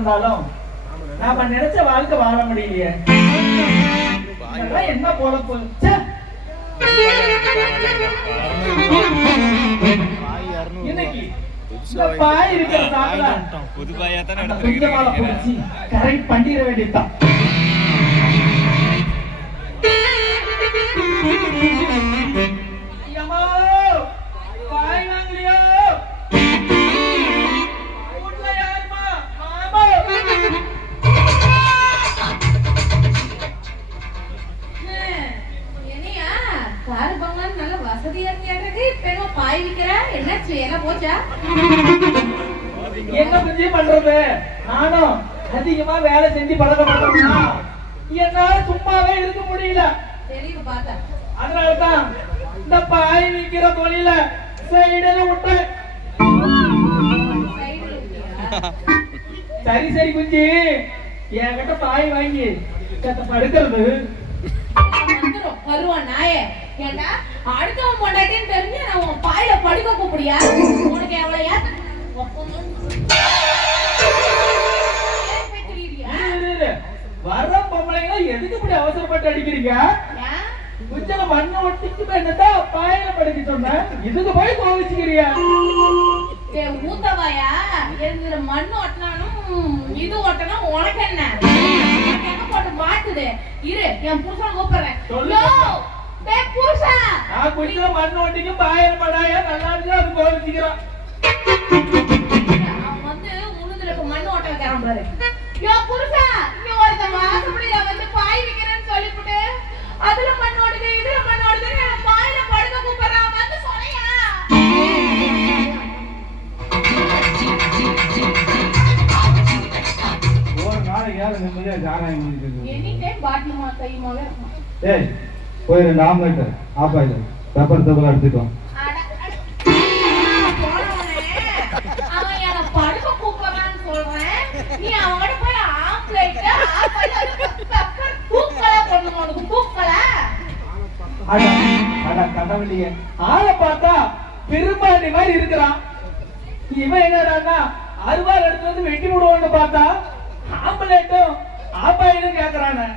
வந்தாலும் நாம நினைச்ச வாழ்க்கை வாழ முடியலையே. என்ன பொழப்பு. இன்னைக்கு பாய் இருக்கிற கரெக்ட் பண்ணிட வேண்டியதுதான். பாய் வாங்கலையோ என்ன புரிஞ்சு பண்றது? நானும் அதிகமா வேலை செஞ்சு பழக்கப்பட்டா என்னால சும்மாவே இருக்க முடியல. அதனாலதான் இந்த பாய் விக்கிற தொழில சைடுல விட்டேன். சரி சரி குஞ்சி, என்கிட்ட பாய் வாங்கி படுக்கிறது வருவான் நாயே. ஏண்டா அடுத்தவன் பொண்டாட்டின்னு தெரிஞ்சு நான் உன் பாயில படுக்க கூப்பிடியா? உனக்கு எவ்வளவு வர்ற பொம்பளைங்க எதுக்கு இப்படி அவசரப்பட்டு அடிக்கிறீங்க? குஞ்சல மண்ணை ஒட்டிக்கு என்னதான் பாயில படுக்க சொன்னேன், இதுக்கு போய் கோவிச்சுக்கிறியா? மூத்தவாயா எங்க மண்ணு ஒட்டினாலும் இது ஒட்டணும் உனக்கு என்ன போட்டு மாட்டுது. இரு என் புருஷன் கூப்பிடுறேன். நான் குடிக்கிற மண் ஓட்டிக்கு பாயில படாயா நல்லா இருக்கு, அது கோவிச்சுக்கிறான். அவன் வந்து உளுந்துல மண்ணு ஓட்ட வைக்கிறான் பாரு. புருஷா இங்க ஒருத்த வாசப்படியில வந்து பாய் வைக்கிறேன்னு சொல்லிவிட்டு அதுல மண் ஓடுது இதுல மண் ஓடுது பாயில படுக்க கூப்பிடுறான். வந்து சொன்னையா ஒரு நாளைக்கு யாரு நிம்மதியா ஜானாயம் பண்ணிட்டு எனி டைம் பாட்டில் மா கைமாவே இருக்கும். ஏய் போய் 2 ஆம்லெட் ஆஃப் ஆயிடு பெப்பர் தூள் எடுத்துக்கோ. அவன் என்ன படுக்க கூப்பிடுறான்னு சொல்றேன், நீ அவங்கட போய் ஆம்லெட் ஆஃப் ஆயிடு பெப்பர் தூக்கல கொண்டு வந்து தூக்கல. அட கடவுளியே, ஆளை பார்த்தா பெருமாடி மாதிரி இருக்கிறான். இவன் என்னடான்னா அருவாள் எடுத்து வந்து வெட்டி விடுவோன்னு பார்த்தா ஆம்பளைட்டும் ஆப்பாயிடும் கேக்குறானே.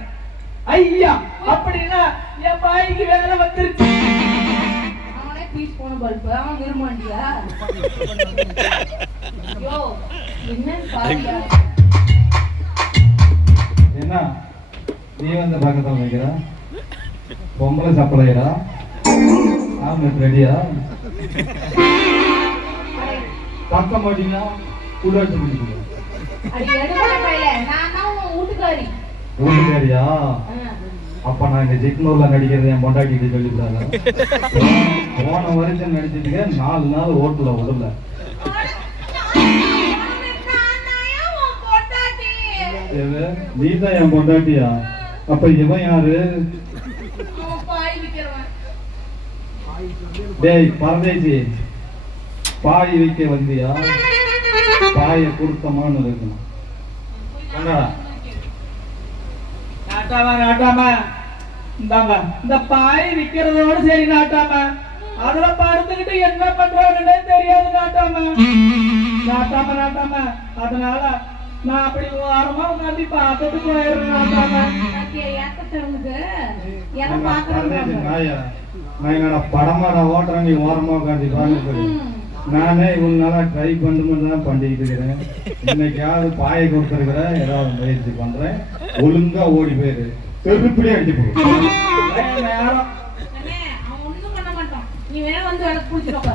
ஐயா அப்படின்னா என் பாய்க்கு வேலை வந்துருச்சு. அவனே பீஸ் போன பல்பு அவன் விரும்பாண்டியா? யோ என்ன பாரியா? என்ன நீ வந்து பக்கத்துல நிக்கிற? பொம்பளை சப்பளையடா, ஆம்லெட் ரெடியா? பக்கம் மாட்டீங்கன்னா கூட வச்சு முடிக்கணும். அடி எடுபட பையல, நான் தான் உன் வீட்டுக்காரி. வீட்டுக்காரியா? அப்ப நான் இந்த ஜிக்னூர்ல நடிக்கிறது என் பொண்டாட்டிட்டு சொல்லிவிடாத. போன வருஷம் நடிச்சிட்டு 4 நாள் ஓட்டுல விடல. நீதான் என் பொண்டாட்டியா? அப்ப இவன் யாரு? டேய் பரதேசி, பாய் வைக்க வந்தியா? பாய கொடுத்தமான்னு இருக்கணும். நாட்டாம இந்தாங்க இந்த பாய் விக்கிறதோட சரி நாட்டாம, அதுல படுத்துக்கிட்டு என்ன பண்றாங்கன்னே தெரியாது நாட்டாம. அதனால நான் அப்படி ஓரமா உட்காந்து பார்த்துட்டு போயிடுறேன் நாட்டாம. நான் என்னோட படமாட ஓட்டுறேன், நீ ஓரமா உட்காந்து பாருங்க. நானே இவ்வளவு நாளா ட்ரை பண்ணுன்னு தான் பண்ணிக்கிட்டு இருக்கிறேன். இன்னைக்காவது பாயை கொடுத்துருக்கிற ஏதாவது முயற்சி பண்றேன். ஒழுங்கா ஓடி போயிரு, செருப்படி அடிச்சு போயிரு. அவன் ஒண்ணும் பண்ண மாட்டான். நீ வேணா வந்து எனக்கு பிடிச்சிருக்க.